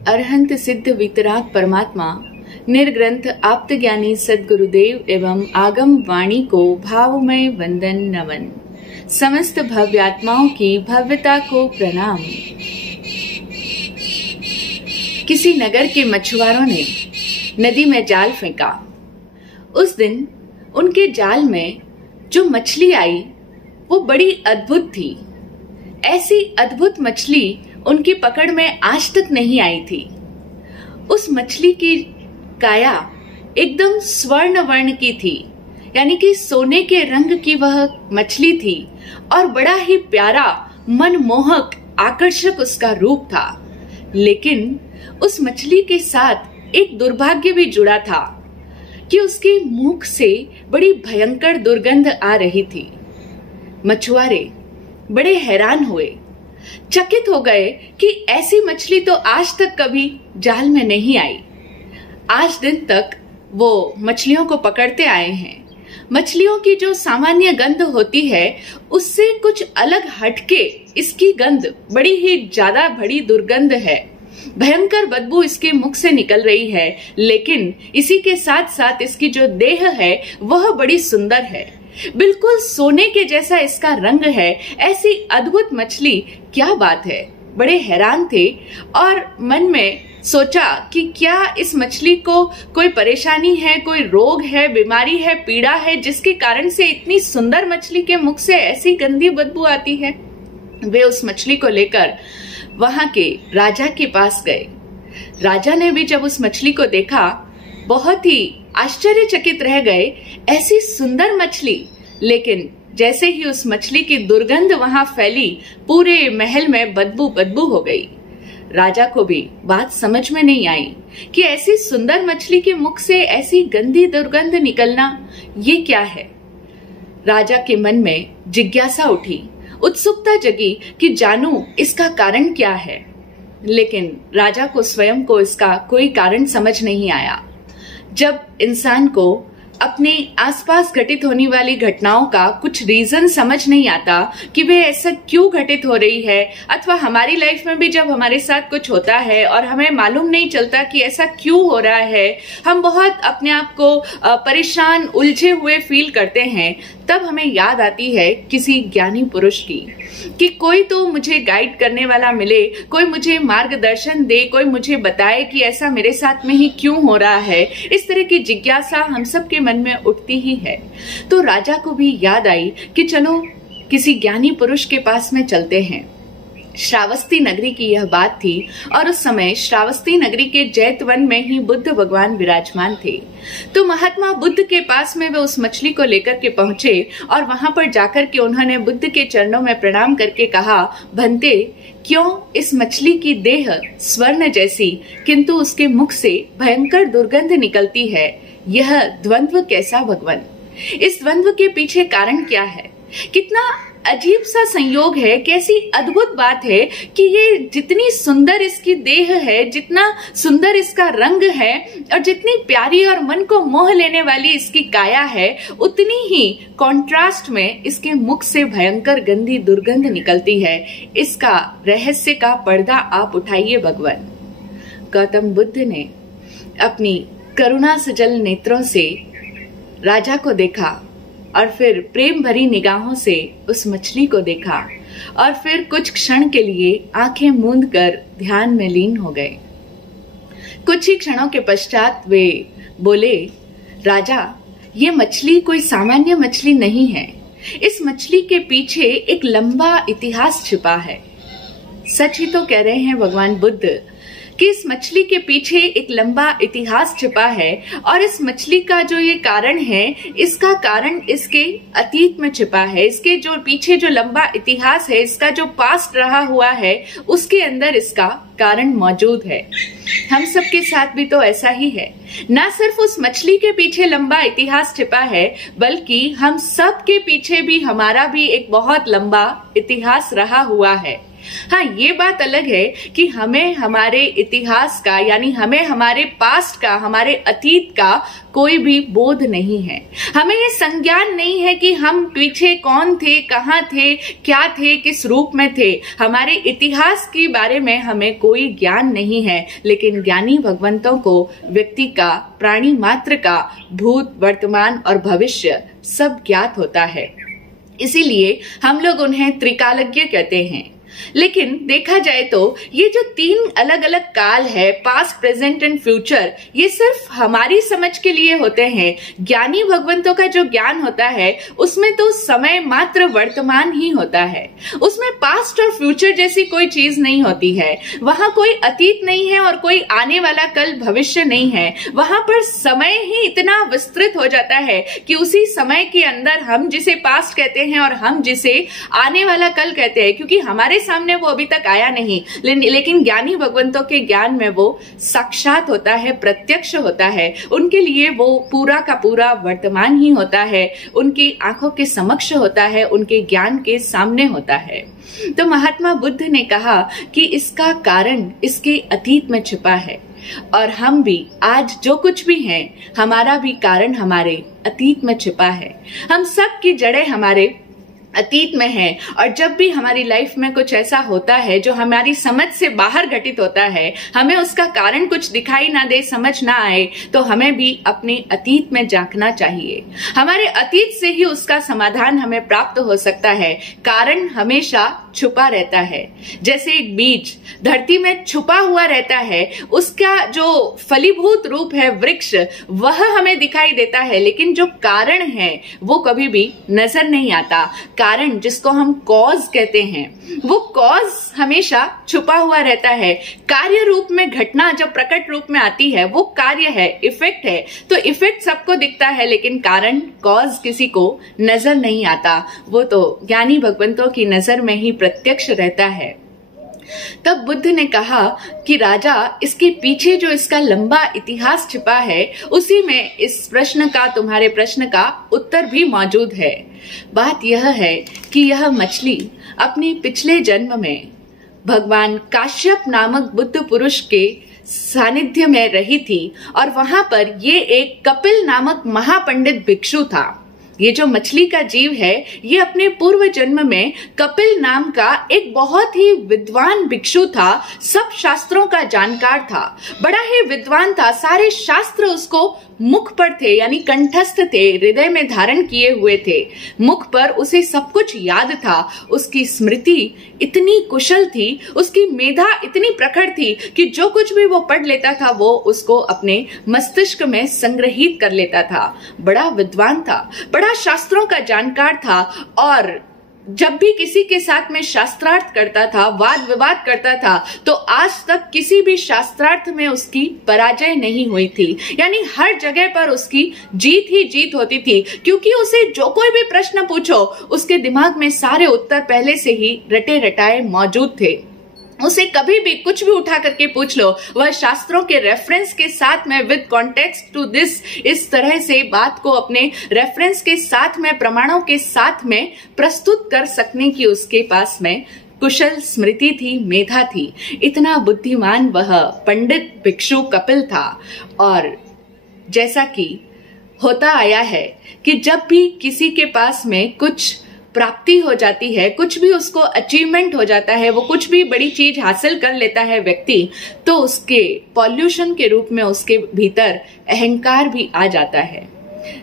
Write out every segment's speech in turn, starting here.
अरहंत सिद्ध वितराग परमात्मा निर्ग्रंथ आप्त ज्ञानी सद्गुरुदेव एवं आगम वाणी को भावमय वंदन नमन। समस्त भव्यात्माओं की भव्यता को प्रणाम। किसी नगर के मछुआरों ने नदी में जाल फेंका। उस दिन उनके जाल में जो मछली आई वो बड़ी अद्भुत थी। ऐसी अद्भुत मछली उनकी पकड़ में आज तक नहीं आई थी। उस मछली की काया एकदम स्वर्ण वर्ण की थी, यानी कि सोने के रंग की वह मछली थी और बड़ा ही प्यारा, मनमोहक, आकर्षक उसका रूप था। लेकिन उस मछली के साथ एक दुर्भाग्य भी जुड़ा था कि उसके मुख से बड़ी भयंकर दुर्गंध आ रही थी। मछुआरे बड़े हैरान हुए, चकित हो गए कि ऐसी मछली तो आज तक कभी जाल में नहीं आई। आज दिन तक वो मछलियों को पकड़ते आए हैं। मछलियों की जो सामान्य गंध होती है उससे कुछ अलग हटके इसकी गंध बड़ी ही ज्यादा बड़ी दुर्गंध है। भयंकर बदबू इसके मुख से निकल रही है, लेकिन इसी के साथ साथ इसकी जो देह है वह बड़ी सुंदर है। बिल्कुल सोने के जैसा इसका रंग है। ऐसी अद्भुत मछली, क्या बात है। बड़े हैरान थे और मन में सोचा कि क्या इस मछली को कोई परेशानी है, कोई रोग है, बीमारी है, पीड़ा है, जिसके कारण से इतनी सुंदर मछली के मुख से ऐसी गंदी बदबू आती है। वे उस मछली को लेकर वहां के राजा के पास गए। राजा ने भी जब उस मछली को देखा बहुत ही आश्चर्यचकित रह गए। ऐसी सुंदर मछली, लेकिन जैसे ही उस मछली की दुर्गंध वहां फैली, पूरे महल में बदबू बदबू हो गई। राजा को भी बात समझ में नहीं आई कि ऐसी सुंदर मछली के मुख से ऐसी गंदी दुर्गंध निकलना ये क्या है। राजा के मन में जिज्ञासा उठी, उत्सुकता जगी कि जानूं इसका कारण क्या है। लेकिन राजा को स्वयं को इसका कोई कारण समझ नहीं आया। जब इंसान को अपने आसपास घटित होने वाली घटनाओं का कुछ रीजन समझ नहीं आता कि वे ऐसा क्यों घटित हो रही है, अथवा हमारी लाइफ में भी जब हमारे साथ कुछ होता है और हमें मालूम नहीं चलता कि ऐसा क्यों हो रहा है, हम बहुत अपने आप को परेशान, उलझे हुए फील करते हैं, तब हमें याद आती है किसी ज्ञानी पुरुष की कि कोई तो मुझे गाइड करने वाला मिले, कोई मुझे मार्गदर्शन दे, कोई मुझे बताए कि ऐसा मेरे साथ में ही क्यों हो रहा है। इस तरह की जिज्ञासा हम सबके मन में उठती ही है। तो राजा को भी याद आई कि चलो किसी ज्ञानी पुरुष के पास में चलते हैं। श्रावस्ती नगरी की यह बात थी और उस समय श्रावस्ती नगरी के जैतवन में ही बुद्ध भगवान विराजमान थे। तो महात्मा बुद्ध के पास में वे उस मछली को लेकर के पहुंचे और वहां पर जाकर के उन्होंने बुद्ध के चरणों में प्रणाम करके कहा, भंते, क्यों इस मछली की देह स्वर्ण जैसी किंतु उसके मुख से भयंकर दुर्गंध निकलती है। यह द्वंद्व कैसा भगवान? इस द्वंद्व के पीछे कारण क्या है? कितना अजीब सा संयोग है, कैसी अद्भुत बात है कि ये जितनी सुंदर इसकी देह है, जितना सुंदर इसका रंग है और जितनी प्यारी और मन को मोह लेने वाली इसकी काया है, उतनी ही कॉन्ट्रास्ट में इसके मुख से भयंकर गंदी दुर्गंध निकलती है। इसका रहस्य का पर्दा आप उठाइए भगवान। गौतम बुद्ध ने अपनी करुणा सजल नेत्रों से राजा को देखा और फिर प्रेम भरी निगाहों से उस मछली को देखा और फिर कुछ क्षण के लिए आंखें मूंद कर ध्यान में लीन हो गए। कुछ ही क्षणों के पश्चात वे बोले, राजा, ये मछली कोई सामान्य मछली नहीं है। इस मछली के पीछे एक लंबा इतिहास छिपा है। सच ही तो कह रहे हैं भगवान बुद्ध कि इस मछली के पीछे एक लंबा इतिहास छिपा है और इस मछली का जो ये कारण है, इसका कारण इसके अतीत में छिपा है। इसके जो पीछे जो लंबा इतिहास है, इसका जो पास्ट रहा हुआ है, उसके अंदर इसका कारण मौजूद है। हम सबके साथ भी तो ऐसा ही है। न सिर्फ उस मछली के पीछे लंबा इतिहास छिपा है, बल्कि हम सब के पीछे भी हमारा भी एक बहुत लंबा इतिहास रहा हुआ है। हाँ, ये बात अलग है कि हमें हमारे इतिहास का, यानी हमें हमारे पास्ट का, हमारे अतीत का कोई भी बोध नहीं है। हमें ये संज्ञान नहीं है कि हम पीछे कौन थे, कहाँ थे, क्या थे, किस रूप में थे। हमारे इतिहास के बारे में हमें कोई ज्ञान नहीं है, लेकिन ज्ञानी भगवंतों को व्यक्ति का, प्राणी मात्र का भूत, वर्तमान और भविष्य सब ज्ञात होता है। इसीलिए हम लोग उन्हें त्रिकालज्ञ कहते हैं। लेकिन देखा जाए तो ये जो 3 अलग अलग काल है, पास्ट, प्रेजेंट एंड फ्यूचर, ये सिर्फ हमारी समझ के लिए होते हैं। ज्ञानी भगवंतों का जो ज्ञान होता है उसमें तो समय मात्र वर्तमान ही होता है। उसमें पास्ट और फ्यूचर जैसी कोई चीज नहीं होती है। वहां कोई अतीत नहीं है और कोई आने वाला कल, भविष्य नहीं है। वहां पर समय ही इतना विस्तृत हो जाता है कि उसी समय के अंदर हम जिसे पास्ट कहते हैं और हम जिसे आने वाला कल कहते हैं, क्योंकि हमारे सामने वो अभी तक आया नहीं, लेकिन ज्ञानी भगवंतों के ज्ञान में वो साक्षात होता है, प्रत्यक्ष होता है। उनके लिए वो पूरा का पूरा वर्तमान ही होता है, उनकी आंखों के समक्ष होता है, उनके ज्ञान के सामने होता है। तो महात्मा बुद्ध ने कहा कि इसका कारण इसके अतीत में छिपा है, और हम भी आज जो कुछ भी हैं, हमारा भी कारण हमारे अतीत में छिपा है। हम सब की जड़ें हमारे अतीत में है, और जब भी हमारी लाइफ में कुछ ऐसा होता है जो हमारी समझ से बाहर घटित होता है, हमें उसका कारण कुछ दिखाई ना दे, समझ ना आए, तो हमें भी अपने अतीत में झांकना चाहिए। हमारे अतीत से ही उसका समाधान हमें प्राप्त हो सकता है। कारण हमेशा छुपा रहता है। जैसे एक बीज धरती में छुपा हुआ रहता है, उसका जो फलीभूत रूप है, वृक्ष, वह हमें दिखाई देता है, लेकिन जो कारण है वो कभी भी नजर नहीं आता। कारण, जिसको हम कॉज कहते हैं, वो कॉज हमेशा छुपा हुआ रहता है। कार्य रूप में घटना जब प्रकट रूप में आती है वो कार्य है, इफेक्ट है। तो इफेक्ट सबको दिखता है, लेकिन कारण, कॉज किसी को नजर नहीं आता। वो तो ज्ञानी भगवंतों की नजर में ही प्रत्यक्ष रहता है। तब बुद्ध ने कहा कि राजा, इसके पीछे जो इसका लंबा इतिहास छिपा है, उसी में इस प्रश्न का, तुम्हारे प्रश्न का उत्तर भी मौजूद है। बात यह है कि यह मछली अपने पिछले जन्म में भगवान काश्यप नामक बुद्ध पुरुष के सानिध्य में रही थी, और वहां पर ये एक कपिल नामक महापंडित भिक्षु था। ये जो मछली का जीव है, ये अपने पूर्व जन्म में कपिल नाम का एक बहुत ही विद्वान भिक्षु था। सब शास्त्रों का जानकार था, बड़ा ही विद्वान था। सारे शास्त्र उसको मुख पर थे, यानी कंठस्थ थे, हृदय में धारण किए हुए थे। मुख पर उसे सब कुछ याद था। उसकी स्मृति इतनी कुशल थी, उसकी मेधा इतनी प्रखर थी कि जो कुछ भी वो पढ़ लेता था वो उसको अपने मस्तिष्क में संग्रहित कर लेता था। बड़ा विद्वान था, बड़ा शास्त्रों का जानकार था, और जब भी किसी के साथ में शास्त्रार्थ करता था, वाद विवाद करता था, तो आज तक किसी भी शास्त्रार्थ में उसकी पराजय नहीं हुई थी। यानी हर जगह पर उसकी जीत ही जीत होती थी, क्योंकि उसे जो कोई भी प्रश्न पूछो, उसके दिमाग में सारे उत्तर पहले से ही रटे रटाए मौजूद थे। उसे कभी भी कुछ भी उठा करके पूछ लो, वह शास्त्रों के रेफरेंस के साथ में, विद कॉन्टेक्स्ट टू दिस, इस तरह से बात को अपने रेफरेंस के साथ में, प्रमाणों के साथ में प्रस्तुत कर सकने की उसके पास में कुशल स्मृति थी, मेधा थी। इतना बुद्धिमान वह पंडित भिक्षु कपिल था। और जैसा कि होता आया है कि जब भी किसी के पास में कुछ प्राप्ति हो जाती है, कुछ भी उसको अचीवमेंट हो जाता है, वो कुछ भी बड़ी चीज हासिल कर लेता है व्यक्ति, तो उसके पॉल्यूशन के रूप में उसके भीतर अहंकार भी आ जाता है।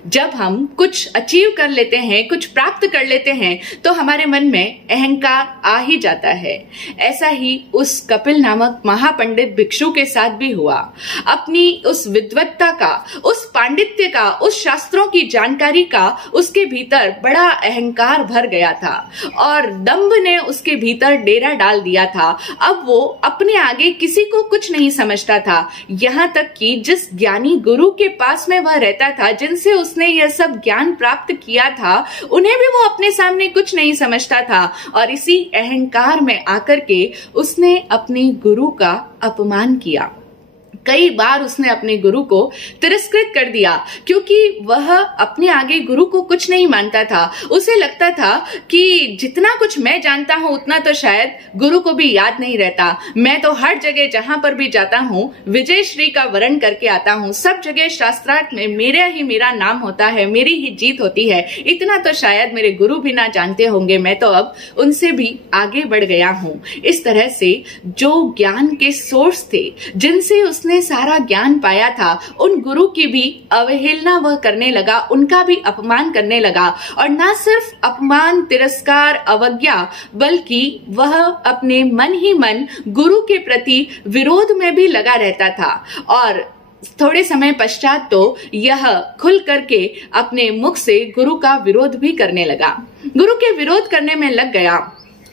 जब हम कुछ अचीव कर लेते हैं, कुछ प्राप्त कर लेते हैं, तो हमारे मन में अहंकार आ ही जाता है। ऐसा ही उस कपिल नामक महापंडित भिक्षु के साथ भी हुआ। अपनी उस विद्वत्ता का, उस पांडित्य का, उस शास्त्रों की जानकारी का उसके भीतर बड़ा अहंकार भर गया था, और दंभ ने उसके भीतर डेरा डाल दिया था। अब वो अपने आगे किसी को कुछ नहीं समझता था। यहाँ तक कि जिस ज्ञानी गुरु के पास में वह रहता था, जिनसे उसने यह सब ज्ञान प्राप्त किया था, उन्हें भी वो अपने सामने कुछ नहीं समझता था। और इसी अहंकार में आकर के उसने अपने गुरु का अपमान किया। कई बार उसने अपने गुरु को तिरस्कृत कर दिया, क्योंकि वह अपने आगे गुरु को कुछ नहीं मानता था। उसे लगता था कि जितना कुछ मैं जानता हूं उतना तो शायद गुरु को भी याद नहीं रहता। मैं तो हर जगह जहां पर भी जाता हूं विजय श्री का वर्ण करके आता हूं, सब जगह शास्त्रार्थ में मेरा नाम होता है, मेरी ही जीत होती है। इतना तो शायद मेरे गुरु भी ना जानते होंगे, मैं तो अब उनसे भी आगे बढ़ गया हूं। इस तरह से जो ज्ञान के सोर्स थे, जिनसे उसने सारा ज्ञान पाया था, उन गुरु की भी अवहेलना वह करने लगा, उनका भी अपमान करने लगा। और ना सिर्फ अपमान, तिरस्कार, अवज्ञा, बल्कि वह अपने मन ही मन गुरु के प्रति विरोध में भी लगा रहता था। और थोड़े समय पश्चात तो यह खुल करके अपने मुख से गुरु का विरोध भी करने लगा, गुरु के विरोध करने में लग गया।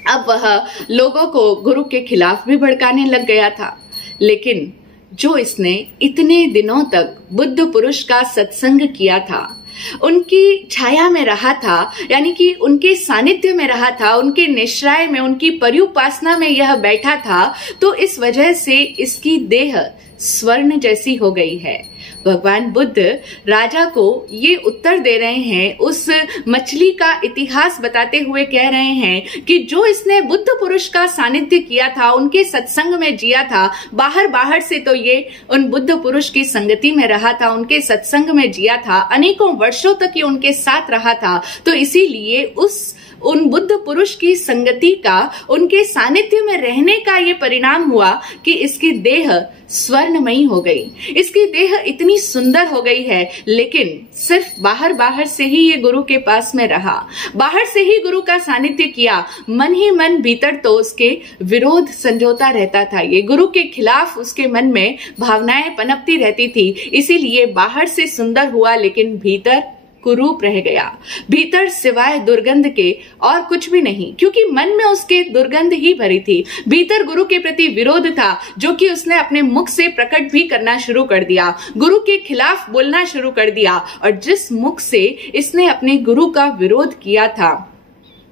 अब वह लोगों को गुरु के खिलाफ भी भड़काने लग गया था। लेकिन जो इसने इतने दिनों तक बुद्ध पुरुष का सत्संग किया था, उनकी छाया में रहा था, यानी कि उनके सानिध्य में रहा था, उनके निश्राय में, उनकी पर्युपासना में यह बैठा था, तो इस वजह से इसकी देह स्वर्ण जैसी हो गई है। भगवान बुद्ध राजा को ये उत्तर दे रहे हैं, उस मछली का इतिहास बताते हुए कह रहे हैं कि जो इसने बुद्ध पुरुष का सानिध्य किया था, उनके सत्संग में जिया था, बाहर से तो ये उन बुद्ध पुरुष की संगति में रहा था, उनके सत्संग में जिया था, अनेकों वर्षों तक ये उनके साथ रहा था, तो इसीलिए उन बुद्ध पुरुष की संगति का, उनके सानिध्य में रहने का ये परिणाम हुआ कि इसकी देह स्वर्णमयी हो गई, इसकी देह इतनी सुंदर हो गई है। लेकिन सिर्फ बाहर से ही ये गुरु के पास में रहा, बाहर से ही गुरु का सानिध्य किया, मन ही मन भीतर तो उसके विरोध संजोता रहता था। ये गुरु के खिलाफ उसके मन में भावनाएं पनपती रहती थी। इसीलिए बाहर से सुंदर हुआ, लेकिन भीतर कुरूप रह गया, भीतर सिवाय दुर्गंध के और कुछ भी नहीं, क्योंकि मन में उसके दुर्गंध ही भरी थी। भीतर गुरु के प्रति विरोध था, जो कि उसने अपने मुख से प्रकट भी करना शुरू कर दिया, गुरु के खिलाफ बोलना शुरू कर दिया। और जिस मुख से इसने अपने गुरु का विरोध किया था,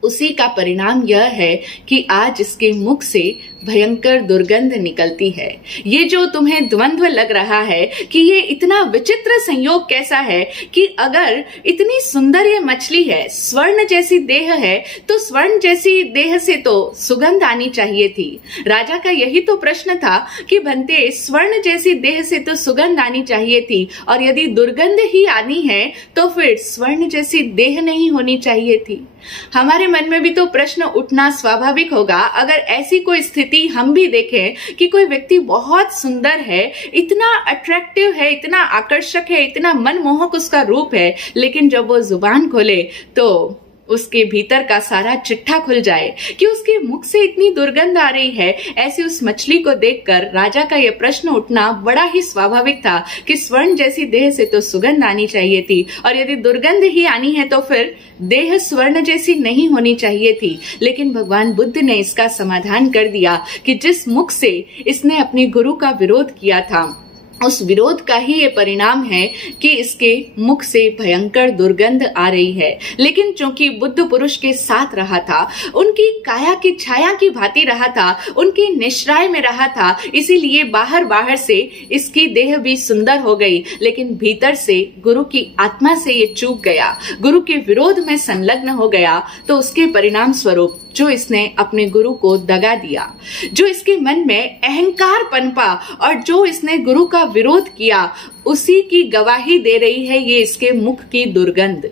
उसी का परिणाम यह है कि आज इसके मुख से भयंकर दुर्गंध निकलती है। ये जो तुम्हें द्वंद्व लग रहा है कि ये इतना विचित्र संयोग कैसा है कि अगर इतनी सुंदर ये मछली है, स्वर्ण जैसी देह है, तो स्वर्ण जैसी देह से तो सुगंध आनी चाहिए थी। राजा का यही तो प्रश्न था कि भंते, स्वर्ण जैसी देह से तो सुगंध आनी चाहिए थी, और यदि दुर्गंध ही आनी है तो फिर स्वर्ण जैसी देह नहीं होनी चाहिए थी। हमारे मन में भी तो प्रश्न उठना स्वाभाविक होगा, अगर ऐसी कोई स्थिति हम भी देखें कि कोई व्यक्ति बहुत सुंदर है, इतना अट्रैक्टिव है, इतना आकर्षक है, इतना मनमोहक उसका रूप है, लेकिन जब वो जुबान खोले तो उसके भीतर का सारा चिट्ठा खुल जाए कि उसके मुख से इतनी दुर्गंध आ रही है। ऐसी उस मछली को देखकर राजा का यह प्रश्न उठना बड़ा ही स्वाभाविक था कि स्वर्ण जैसी देह से तो सुगंध आनी चाहिए थी, और यदि दुर्गंध ही आनी है तो फिर देह स्वर्ण जैसी नहीं होनी चाहिए थी। लेकिन भगवान बुद्ध ने इसका समाधान कर दिया कि जिस मुख से इसने अपने गुरु का विरोध किया था, उस विरोध का ही ये परिणाम है कि इसके मुख से भयंकर दुर्गंध आ रही है। लेकिन चूंकि बुद्ध पुरुष के साथ रहा था, उनकी काया की छाया की भांति रहा था, उनके निश्राय में रहा था, इसीलिए बाहर से इसकी देह भी सुंदर हो गई, लेकिन भीतर से गुरु की आत्मा से ये चूक गया, गुरु के विरोध में संलग्न हो गया। तो उसके परिणाम स्वरूप जो इसने अपने गुरु को दगा दिया, जो इसके मन में अहंकार पनपा, और जो इसने गुरु का विरोध किया, उसी की गवाही दे रही है ये इसके मुख की दुर्गंध।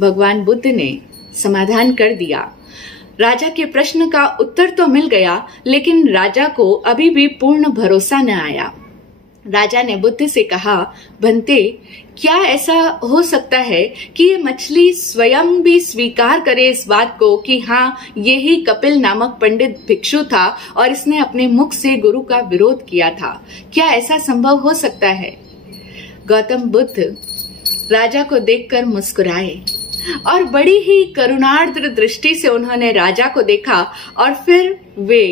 भगवान बुद्ध ने समाधान कर दिया। राजा के प्रश्न का उत्तर तो मिल गया, लेकिन राजा को अभी भी पूर्ण भरोसा न आया। राजा ने बुद्ध से कहा, भंते, क्या ऐसा हो सकता है कि ये मछली स्वयं भी स्वीकार करे इस बात को कि हाँ, यही कपिल नामक पंडित भिक्षु था और इसने अपने मुख से गुरु का विरोध किया था? क्या ऐसा संभव हो सकता है? गौतम बुद्ध राजा को देखकर मुस्कुराए और बड़ी ही करुणार्द्र दृष्टि से उन्होंने राजा को देखा, और फिर वे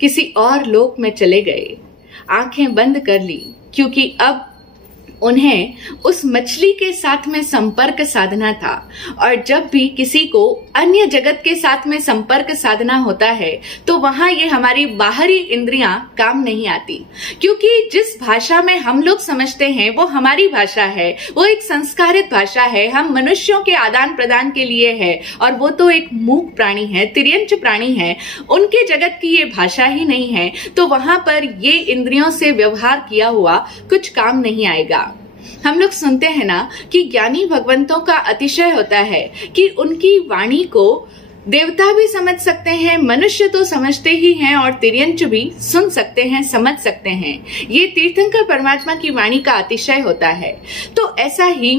किसी और लोक में चले गए, आंखें बंद कर ली, क्योंकि अब उन्हें उस मछली के साथ में संपर्क साधना था। और जब भी किसी को अन्य जगत के साथ में संपर्क साधना होता है तो वहां ये हमारी बाहरी इंद्रियां काम नहीं आती, क्योंकि जिस भाषा में हम लोग समझते हैं वो हमारी भाषा है, वो एक संस्कारित भाषा है, हम मनुष्यों के आदान प्रदान के लिए है, और वो तो एक मूक प्राणी है, तिर्यंच प्राणी है, उनके जगत की ये भाषा ही नहीं है, तो वहां पर ये इंद्रियों से व्यवहार किया हुआ कुछ काम नहीं आएगा। हम लोग सुनते हैं ना कि ज्ञानी भगवंतों का अतिशय होता है कि उनकी वाणी को देवता भी समझ सकते हैं, मनुष्य तो समझते ही हैं, और तिर्यंच भी सुन सकते हैं, समझ सकते हैं। ये तीर्थंकर परमात्मा की वाणी का अतिशय होता है। तो ऐसा ही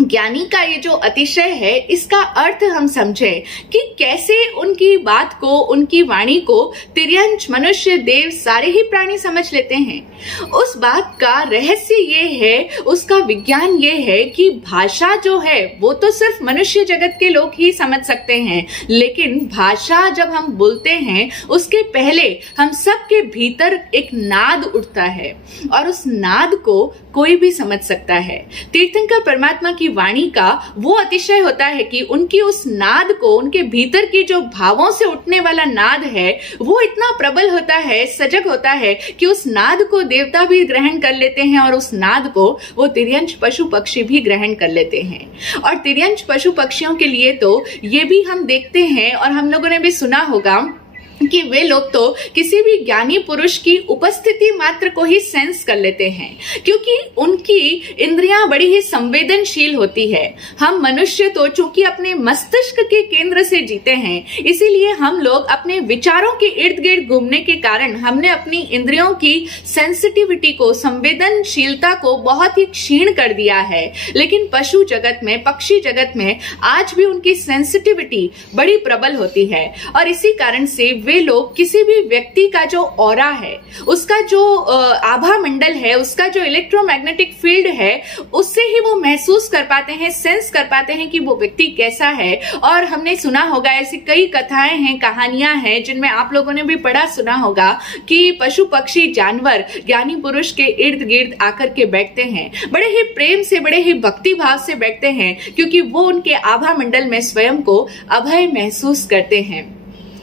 ज्ञानी का ये जो अतिशय है, इसका अर्थ हम समझें कि कैसे उनकी बात को, उनकी वाणी को तिर्यंच, मनुष्य, देव सारे ही प्राणी समझ लेते हैं। उस बात का रहस्य ये है, उसका विज्ञान ये है कि भाषा जो है वो तो सिर्फ मनुष्य जगत के लोग ही समझ सकते हैं, लेकिन भाषा जब हम बोलते हैं उसके पहले हम सबके भीतर एक नाद उठता है, और उस नाद को कोई भी समझ सकता है। तीर्थंकर परमात्मा की वाणी का वो अतिशय होता है कि उनकी उस नाद को, उनके भीतर की जो भावों से उठने वाला नाद है, वो इतना प्रबल होता है, सजग होता है कि उस नाद को देवता भी ग्रहण कर लेते हैं, और उस नाद को वो तिर्यंच पशु पक्षी भी ग्रहण कर लेते हैं। और तिर्यंच पशु पक्षियों के लिए तो ये भी हम देखते हैं, और हम लोगों ने भी सुना होगा कि वे लोग तो किसी भी ज्ञानी पुरुष की उपस्थिति मात्र को ही सेंस कर लेते हैं, क्योंकि उनकी इंद्रियां बड़ी ही संवेदनशील होती है। हम मनुष्य तो चूंकि अपने मस्तिष्क के केंद्र से जीते हैं, इसीलिए हम लोग अपने विचारों के इर्द गिर्द घूमने के कारण हमने अपनी इंद्रियों की सेंसिटिविटी को, संवेदनशीलता को बहुत ही क्षीण कर दिया है। लेकिन पशु जगत में, पक्षी जगत में आज भी उनकी सेंसिटिविटी बड़ी प्रबल होती है, और इसी कारण से वे लोग किसी भी व्यक्ति का जो ऑरा है, उसका जो आभा मंडल है, उसका जो इलेक्ट्रोमैग्नेटिक फील्ड है, उससे ही वो महसूस कर पाते हैं, सेंस कर पाते हैं कि वो व्यक्ति कैसा है। और हमने सुना होगा, ऐसी कई कथाएं हैं, कहानियां हैं, जिनमें आप लोगों ने भी पढ़ा सुना होगा कि पशु पक्षी जानवर ज्ञानी पुरुष के इर्द गिर्द आकर के बैठते हैं, बड़े ही प्रेम से, बड़े ही भक्ति भाव से बैठते हैं, क्योंकि वो उनके आभा मंडल में स्वयं को अभय महसूस करते हैं।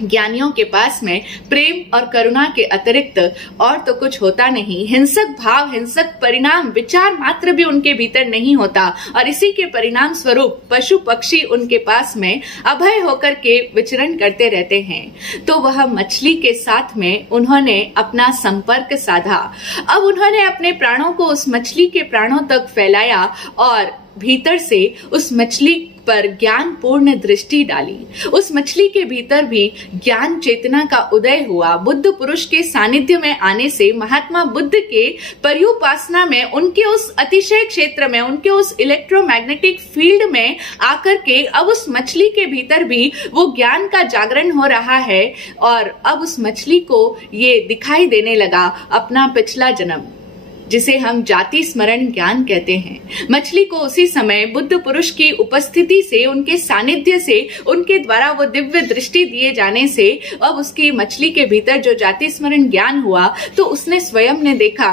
ज्ञानियों के पास में प्रेम और करुणा के अतिरिक्त और तो कुछ होता नहीं। हिंसक भाव, हिंसक परिणाम, विचार मात्र भी उनके भीतर नहीं होता, और इसी के परिणाम स्वरूप पशु पक्षी उनके पास में अभय होकर के विचरण करते रहते हैं। तो वह मछली के साथ में उन्होंने अपना संपर्क साधा। अब उन्होंने अपने प्राणों को उस मछली के प्राणों तक फैलाया, और भीतर से उस मछली पर ज्ञान पूर्ण दृष्टि डाली। उस मछली के भीतर भी ज्ञान चेतना का उदय हुआ। बुद्ध पुरुष के सानिध्य में आने से महात्मा बुद्ध के पर्युपासना में, उनके उस अतिशय क्षेत्र में, उनके उस इलेक्ट्रोमैग्नेटिक फील्ड में आकर के अब उस मछली के भीतर भी वो ज्ञान का जागरण हो रहा है, और अब उस मछली को ये दिखाई देने लगा अपना पिछला जन्म, जिसे हम जाति स्मरण ज्ञान कहते हैं। मछली को उसी समय बुद्ध पुरुष की उपस्थिति से, उनके सानिध्य से, उनके द्वारा वो दिव्य दृष्टि दिए जाने से अब उसकी मछली के भीतर जो जाति स्मरण ज्ञान हुआ, तो उसने स्वयं ने देखा,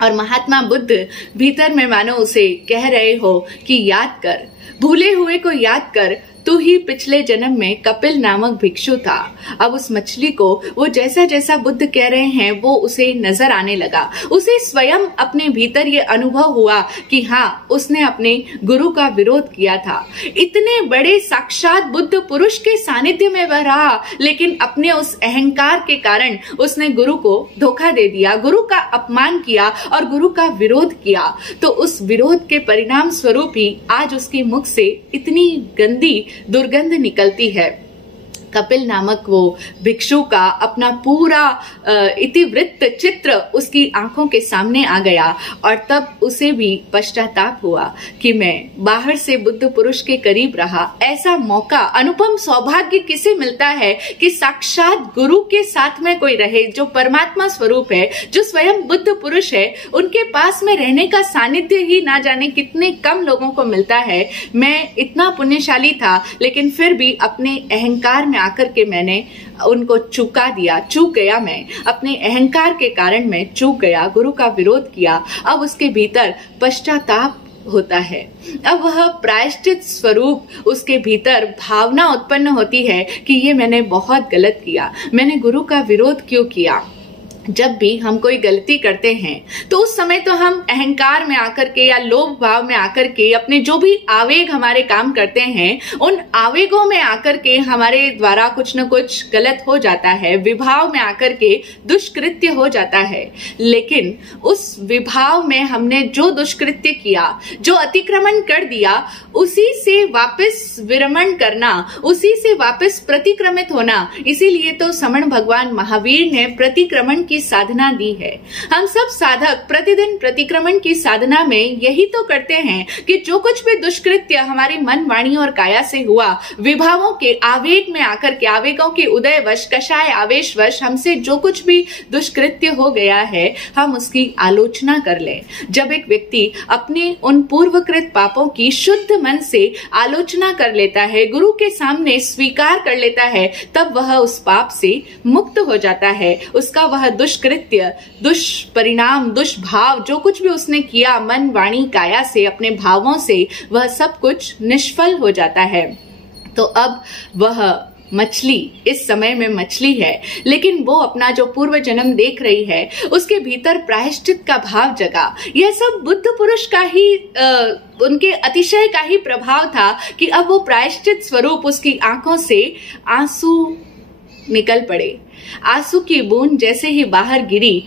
और महात्मा बुद्ध भीतर में मानो उसे कह रहे हो कि याद कर, भूले हुए को याद कर, तू ही पिछले जन्म में कपिल नामक भिक्षु था। अब उस मछली को वो जैसा जैसा बुद्ध कह रहे हैं वो उसे नजर आने लगा। उसे स्वयं अपने भीतर ये अनुभव हुआ कि हाँ, उसने अपने गुरु का विरोध किया था। इतने बड़े साक्षात बुद्ध पुरुष के सानिध्य में वह रहा, लेकिन अपने उस अहंकार के कारण उसने गुरु को धोखा दे दिया, गुरु का अपमान किया और गुरु का विरोध किया। तो उस विरोध के परिणाम स्वरूप ही आज उसके मुख से इतनी गंदी दुर्गंध निकलती है। कपिल नामक वो भिक्षु का अपना पूरा इतिवृत्त चित्र उसकी आंखों के सामने आ गया, और तब उसे भी पश्चाताप हुआ कि मैं बाहर से बुद्ध पुरुष के करीब रहा। ऐसा मौका, अनुपम सौभाग्य किसे मिलता है कि साक्षात गुरु के साथ में कोई रहे, जो परमात्मा स्वरूप है, जो स्वयं बुद्ध पुरुष है। उनके पास में रहने का सानिध्य ही ना जाने कितने कम लोगों को मिलता है। मैं इतना पुण्यशाली था, लेकिन फिर भी अपने अहंकार में, में आकर के मैंने उनको चूक गया, मैं अपने अहंकार के कारण मैं चूक गया, गुरु का विरोध किया। अब उसके भीतर पश्चाताप होता है। अब वह प्रायश्चित स्वरूप उसके भीतर भावना उत्पन्न होती है कि ये मैंने बहुत गलत किया, मैंने गुरु का विरोध क्यों किया। जब भी हम कोई गलती करते हैं तो उस समय तो हम अहंकार में आकर के या लोभ भाव में आकर के अपने जो भी आवेग हमारे काम करते हैं, उन आवेगों में आकर के हमारे द्वारा कुछ न कुछ गलत हो जाता है, विभाव में आकर के दुष्कृत्य हो जाता है। लेकिन उस विभाव में हमने जो दुष्कृत्य किया, जो अतिक्रमण कर दिया, उसी से वापस विरमण करना, उसी से वापस प्रतिक्रमित होना, इसीलिए तो समण भगवान महावीर ने प्रतिक्रमण की साधना दी है। हम सब साधक प्रतिदिन प्रतिक्रमण की साधना में यही तो करते हैं कि जो कुछ भी दुष्कृत्य हमारे मन, वाणी और काया से हुआ, विभावों के आवेग में आकर के, आवेगों के उदयवश, कषाय आवेशवश हमसे जो कुछ भी दुष्कृत्य हो गया है, हम उसकी आलोचना कर लें। जब एक व्यक्ति अपने उन पूर्वकृत पापों की शुद्ध मन से आलोचना कर लेता है, गुरु के सामने स्वीकार कर लेता है, तब वह उस पाप से मुक्त हो जाता है। उसका वह दुष्कृत्य, दुष्परिणाम, दुष्भाव, जो कुछ भी उसने किया मन, वाणी, काया से, अपने भावों से, वह सब कुछ निष्फल हो जाता है। तो अब वह मछली इस समय में मछली है, लेकिन वो अपना जो पूर्व जन्म देख रही है, उसके भीतर प्रायश्चित का भाव जगा। यह सब बुद्ध पुरुष का ही उनके अतिशय का ही प्रभाव था कि अब वो प्रायश्चित स्वरूप उसकी आंखों से आंसू निकल पड़े। आंसू की बूंद जैसे ही बाहर गिरी,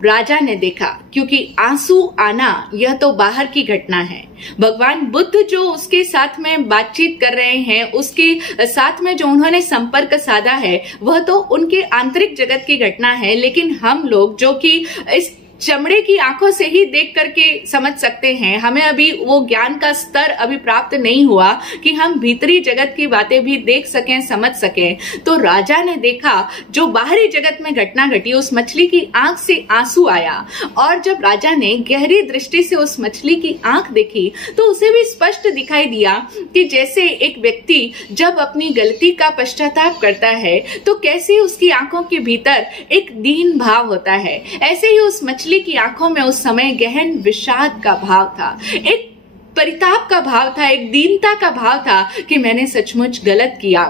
राजा ने देखा, क्योंकि आंसू आना यह तो बाहर की घटना है। भगवान बुद्ध जो उसके साथ में बातचीत कर रहे हैं, उसके साथ में जो उन्होंने संपर्क साधा है, वह तो उनके आंतरिक जगत की घटना है। लेकिन हम लोग जो कि इस चमड़े की आंखों से ही देख करके समझ सकते हैं, हमें अभी वो ज्ञान का स्तर अभी प्राप्त नहीं हुआ कि हम भीतरी जगत की बातें भी देख सकें, समझ सकें। तो राजा ने देखा जो बाहरी जगत में घटना घटी, उस मछली की आंख से आंसू आया। और जब राजा ने गहरी दृष्टि से उस मछली की आंख देखी तो उसे भी स्पष्ट दिखाई दिया कि जैसे एक व्यक्ति जब अपनी गलती का पश्चाताप करता है तो कैसे उसकी आंखों के भीतर एक दीन भाव होता है, ऐसे ही उस मछली की आंखों में उस समय गहन विषाद का भाव था, एक परिताप का भाव था, एक दीनता का भाव था कि मैंने सचमुच गलत किया।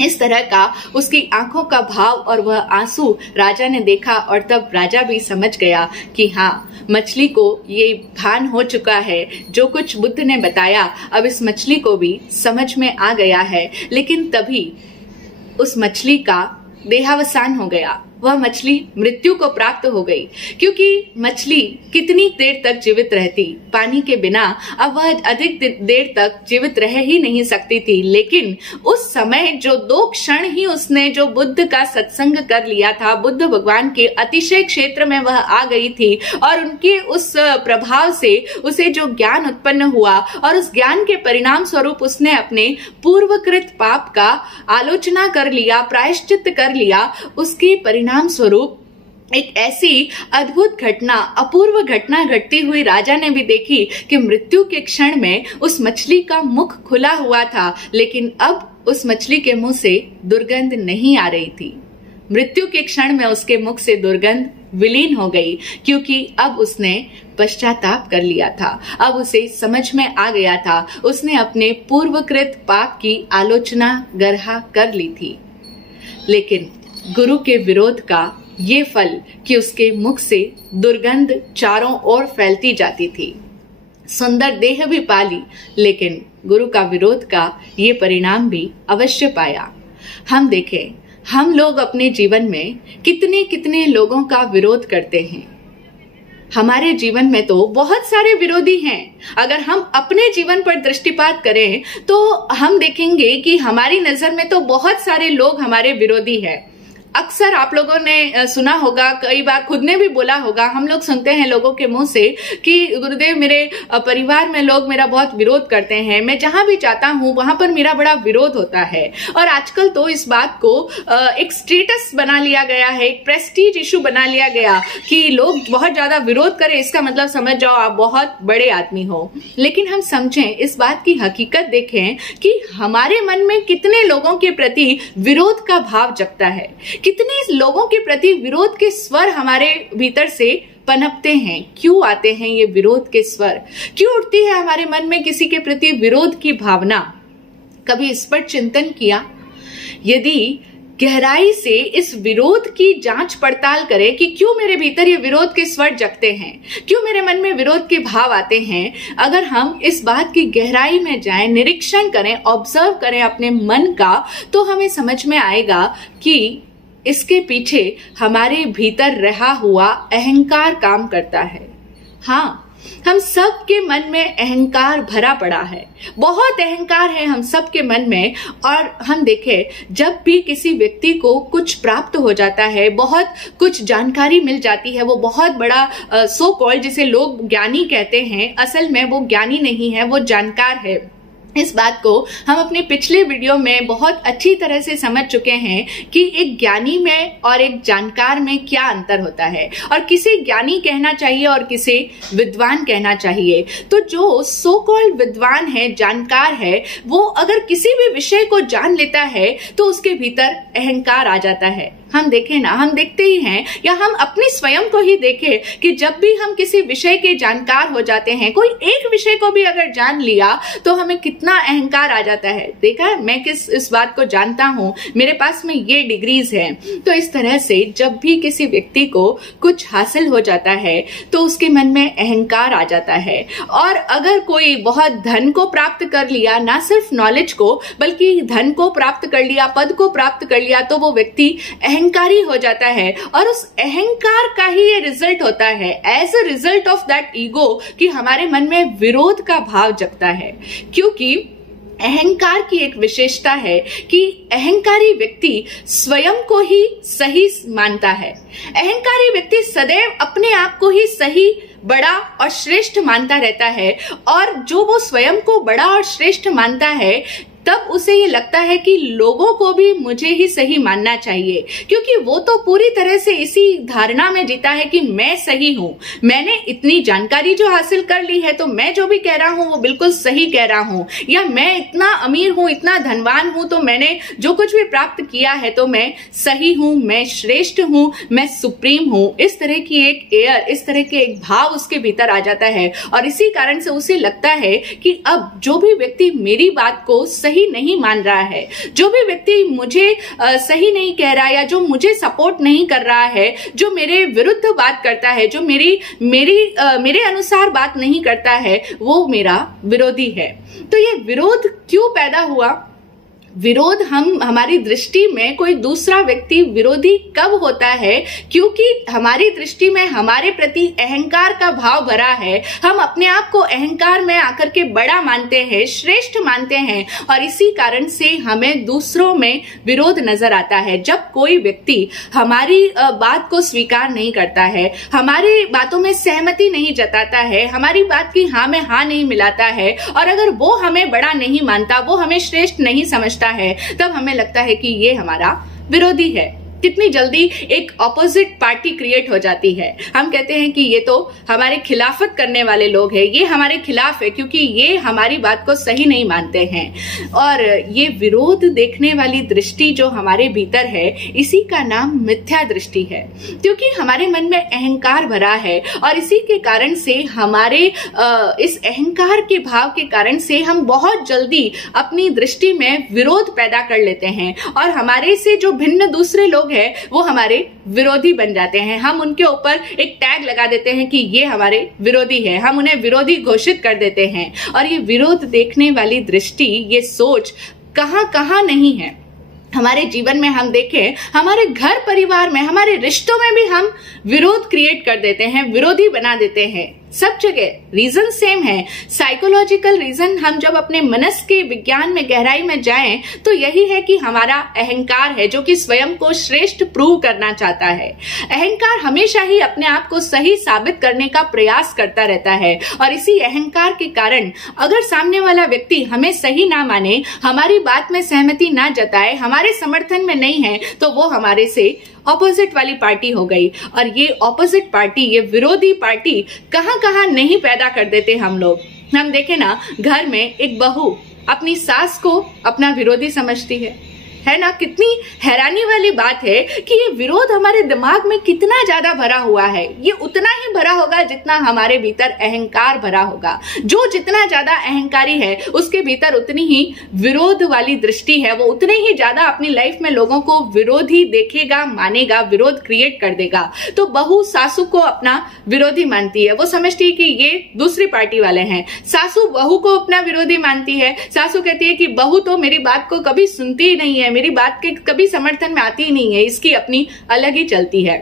इस तरह का उसकी आंखों का भाव और वह आंसू राजा ने देखा। और तब राजा भी समझ गया कि हाँ, मछली को ये भान हो चुका है, जो कुछ बुद्ध ने बताया अब इस मछली को भी समझ में आ गया है। लेकिन तभी उस मछली का देहावसान हो गया, वह मछली मृत्यु को प्राप्त हो गई। क्योंकि मछली कितनी देर तक जीवित रहती, पानी के बिना अब वह अधिक देर तक जीवित रह ही नहीं सकती थी। लेकिन उस समय जो 2 क्षण ही उसने जो बुद्ध का सत्संग कर लिया था, बुद्ध भगवान के अतिशय क्षेत्र में वह आ गई थी और उनके उस प्रभाव से उसे जो ज्ञान उत्पन्न हुआ और उस ज्ञान के परिणाम स्वरूप उसने अपने पूर्वकृत पाप का आलोचना कर लिया, प्रायश्चित कर लिया। उसके परिणाम स्वरूप एक ऐसी अद्भुत घटना, अपूर्व घटना घटती हुई राजा ने भी देखी कि मृत्यु के क्षण में उस मछली का मुख खुला हुआ था, लेकिन अब उस मछली के मुंह से दुर्गंध नहीं आ रही थी। मृत्यु के क्षण में उसके मुख से दुर्गंध विलीन हो गई, क्योंकि अब उसने पश्चाताप कर लिया था। अब उसे समझ में आ गया था, उसने अपने पूर्वकृत पाप की आलोचना गरहा कर ली थी। लेकिन गुरु के विरोध का ये फल कि उसके मुख से दुर्गंध चारों ओर फैलती जाती थी। सुंदर देह भी पाली, लेकिन गुरु का विरोध का ये परिणाम भी अवश्य पाया। हम देखें, हम लोग अपने जीवन में कितने कितने लोगों का विरोध करते हैं। हमारे जीवन में तो बहुत सारे विरोधी हैं। अगर हम अपने जीवन पर दृष्टिपात करें तो हम देखेंगे कि हमारी नजर में तो बहुत सारे लोग हमारे विरोधी हैं। अक्सर आप लोगों ने सुना होगा, कई बार खुद ने भी बोला होगा, हम लोग सुनते हैं लोगों के मुंह से कि गुरुदेव मेरे परिवार में लोग मेरा बहुत विरोध करते हैं, मैं जहां भी जाता हूं वहां पर मेरा बड़ा विरोध होता है। और आजकल तो इस बात को एक स्टेटस बना लिया गया है, एक प्रेस्टीज इशू बना लिया गया कि लोग बहुत ज्यादा विरोध करें, इसका मतलब समझ जाओ आप बहुत बड़े आदमी हो। लेकिन हम समझें, इस बात की हकीकत देखें कि हमारे मन में कितने लोगों के प्रति विरोध का भाव जगता है, कितने लोगों के प्रति विरोध के स्वर हमारे भीतर से पनपते हैं। क्यों आते हैं ये विरोध के स्वर, क्यों उठती है हमारे मन में किसी के प्रति विरोध की भावना? कभी इस पर चिंतन किया? यदि गहराई से इस विरोध की जांच पड़ताल करें कि क्यों मेरे भीतर ये विरोध के स्वर जगते हैं, क्यों मेरे मन में विरोध के भाव आते हैं, अगर हम इस बात की गहराई में जाएं, निरीक्षण करें, ऑब्जर्व करें अपने मन का, तो हमें समझ में आएगा कि इसके पीछे हमारे भीतर रहा हुआ अहंकार काम करता है। हाँ, हम सब के मन में अहंकार भरा पड़ा है, बहुत अहंकार है हम सब के मन में। और हम देखें, जब भी किसी व्यक्ति को कुछ प्राप्त हो जाता है, बहुत कुछ जानकारी मिल जाती है, वो बहुत बड़ा सो कॉल्ड, जिसे लोग ज्ञानी कहते हैं, असल में वो ज्ञानी नहीं है, वो जानकार है। इस बात को हम अपने पिछले वीडियो में बहुत अच्छी तरह से समझ चुके हैं कि एक ज्ञानी में और एक जानकार में क्या अंतर होता है, और किसे ज्ञानी कहना चाहिए और किसे विद्वान कहना चाहिए। तो जो सो कॉल्ड विद्वान है, जानकार है, वो अगर किसी भी विषय को जान लेता है तो उसके भीतर अहंकार आ जाता है। हम देखें ना, हम देखते ही हैं, या हम अपनी स्वयं को ही देखें कि जब भी हम किसी विषय के जानकार हो जाते हैं, कोई एक विषय को भी अगर जान लिया तो हमें कितना अहंकार आ जाता है। देखा, मैं इस बात को जानता हूं, मेरे पास में ये डिग्रीज है। तो इस तरह से जब भी किसी व्यक्ति को कुछ हासिल हो जाता है तो उसके मन में अहंकार आ जाता है। और अगर कोई बहुत धन को प्राप्त कर लिया, ना सिर्फ नॉलेज को बल्कि धन को प्राप्त कर लिया, पद को प्राप्त कर लिया, तो वो व्यक्ति अहंकारी हो जाता है। और उस अहंकार का ही ये रिजल्ट होता है, as a result of that ego, कि हमारे मन में विरोध का भाव जगता है। क्योंकि अहंकार की एक विशेषता है कि अहंकारी व्यक्ति स्वयं को ही सही मानता है। अहंकारी व्यक्ति सदैव अपने आप को ही सही, बड़ा और श्रेष्ठ मानता रहता है। और जो वो स्वयं को बड़ा और श्रेष्ठ मानता है, तब उसे ये लगता है कि लोगों को भी मुझे ही सही मानना चाहिए, क्योंकि वो तो पूरी तरह से इसी धारणा में जीता है कि मैं सही हूं, मैंने इतनी जानकारी जो हासिल कर ली है, तो मैं जो भी कह रहा हूं वो बिल्कुल सही कह रहा हूं, या मैं इतना अमीर हूं, इतना धनवान हूं, तो मैंने जो कुछ भी प्राप्त किया है तो मैं सही हूं, मैं श्रेष्ठ हूं, मैं सुप्रीम हूं। इस तरह की एक एयर, इस तरह के एक भाव उसके भीतर आ जाता है। और इसी कारण से उसे लगता है कि अब जो भी व्यक्ति मेरी बात को सही नहीं मान रहा है, जो भी व्यक्ति मुझे सही नहीं कह रहा, या जो मुझे सपोर्ट नहीं कर रहा है, जो मेरे विरुद्ध बात करता है, जो मेरे अनुसार बात नहीं करता है, वो मेरा विरोधी है। तो ये विरोध क्यों पैदा हुआ? विरोध हमारी दृष्टि में कोई दूसरा व्यक्ति विरोधी कब होता है? क्योंकि हमारी दृष्टि में हमारे प्रति अहंकार का भाव भरा है, हम अपने आप को अहंकार में आकर के बड़ा मानते हैं, श्रेष्ठ मानते हैं, और इसी कारण से हमें दूसरों में विरोध नजर आता है। जब कोई व्यक्ति हमारी बात को स्वीकार नहीं करता है, हमारी बातों में सहमति नहीं जताता है, हमारी बात की हाँ में हाँ नहीं मिलाता है, और अगर वो हमें बड़ा नहीं मानता, वो हमें श्रेष्ठ नहीं समझता है, तब हमें लगता है कि ये हमारा विरोधी है। कितनी जल्दी एक ऑपोजिट पार्टी क्रिएट हो जाती है। हम कहते हैं कि ये तो हमारे खिलाफत करने वाले लोग हैं, ये हमारे खिलाफ है, क्योंकि ये हमारी बात को सही नहीं मानते हैं। और ये विरोध देखने वाली दृष्टि जो हमारे भीतर है, इसी का नाम मिथ्या दृष्टि है, क्योंकि हमारे मन में अहंकार भरा है। और इसी के कारण से हमारे इस अहंकार के भाव के कारण से हम बहुत जल्दी अपनी दृष्टि में विरोध पैदा कर लेते हैं, और हमारे से जो भिन्न दूसरे लोग है वो हमारे विरोधी बन जाते हैं। हम उनके ऊपर एक टैग लगा देते हैं कि ये हमारे विरोधी है, हम उन्हें विरोधी घोषित कर देते हैं। और ये विरोध देखने वाली दृष्टि, ये सोच कहां कहां नहीं है। हमारे जीवन में हम देखें, हमारे घर परिवार में, हमारे रिश्तों में भी हम विरोध क्रिएट कर देते हैं, विरोधी बना देते हैं। सब जगह रीजन सेम है। साइकोलॉजिकल रीजन हम जब अपने मनस के विज्ञान में गहराई में जाएं तो यही है कि हमारा अहंकार है जो कि स्वयं को श्रेष्ठ प्रूव करना चाहता है। अहंकार हमेशा ही अपने आप को सही साबित करने का प्रयास करता रहता है और इसी अहंकार के कारण अगर सामने वाला व्यक्ति हमें सही ना माने, हमारी बात में सहमति ना जताए, हमारे समर्थन में नहीं है, तो वो हमारे से ऑपोजिट वाली पार्टी हो गई। और ये ऑपोजिट पार्टी, ये विरोधी पार्टी कहां कहां नहीं पैदा कर देते हम लोग। हम देखें ना, घर में एक बहू अपनी सास को अपना विरोधी समझती है ना। कितनी हैरानी वाली बात है कि ये विरोध हमारे दिमाग में कितना ज्यादा भरा हुआ है। ये उतना ही भरा होगा जितना हमारे भीतर अहंकार भरा होगा। जो जितना ज्यादा अहंकारी है उसके भीतर उतनी ही विरोध वाली दृष्टि है। वो उतने ही ज्यादा अपनी लाइफ में लोगों को विरोधी देखेगा, मानेगा, विरोध क्रिएट कर देगा। तो बहू सासू को अपना विरोधी मानती है। वो समझती है कि ये दूसरी पार्टी वाले हैं। सासू बहू को अपना विरोधी मानती है। सासू कहती है कि बहू तो मेरी बात को कभी सुनती ही नहीं है, मेरी बात के कभी समर्थन में आती ही नहीं है, इसकी अपनी अलग ही चलती है।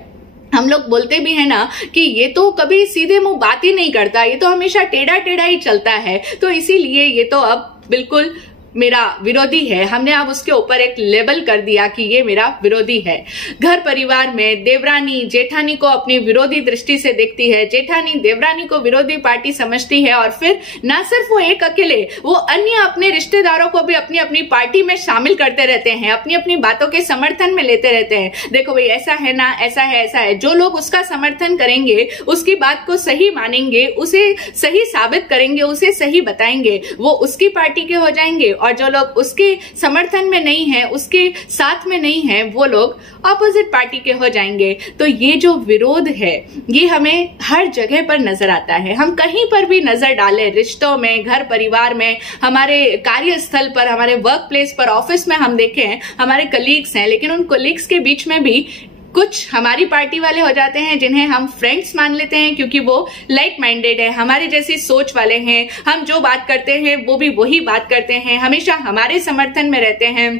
हम लोग बोलते भी है ना कि ये तो कभी सीधे मुंह बात ही नहीं करता, ये तो हमेशा टेढ़ा टेढ़ा ही चलता है, तो इसीलिए ये तो अब बिल्कुल मेरा विरोधी है। हमने अब उसके ऊपर एक लेबल कर दिया कि ये मेरा विरोधी है। घर परिवार में देवरानी जेठानी को अपनी विरोधी दृष्टि से देखती है, जेठानी देवरानी को विरोधी पार्टी समझती है और फिर ना सिर्फ वो एक अकेले, वो अन्य अपने रिश्तेदारों को भी अपनी अपनी पार्टी में शामिल करते रहते हैं, अपनी अपनी बातों के समर्थन में लेते रहते हैं। देखो भाई ऐसा है ना, ऐसा है, ऐसा है। जो लोग उसका समर्थन करेंगे, उसकी बात को सही मानेंगे, उसे सही साबित करेंगे, उसे सही बताएंगे, वो उसकी पार्टी के हो जाएंगे। और जो लोग उसके समर्थन में नहीं है, उसके साथ में नहीं है, वो लोग ऑपोजिट पार्टी के हो जाएंगे। तो ये जो विरोध है ये हमें हर जगह पर नजर आता है। हम कहीं पर भी नजर डालें, रिश्तों में, घर परिवार में, हमारे कार्यस्थल पर, हमारे वर्क प्लेस पर, ऑफिस में हम देखें हमारे कलीग्स हैं, लेकिन उन कलीग्स के बीच में भी कुछ हमारी पार्टी वाले हो जाते हैं जिन्हें हम फ्रेंड्स मान लेते हैं क्योंकि वो लाइक माइंडेड है, हमारे जैसी सोच वाले हैं। हम जो बात करते हैं वो भी वही बात करते हैं, हमेशा हमारे समर्थन में रहते हैं,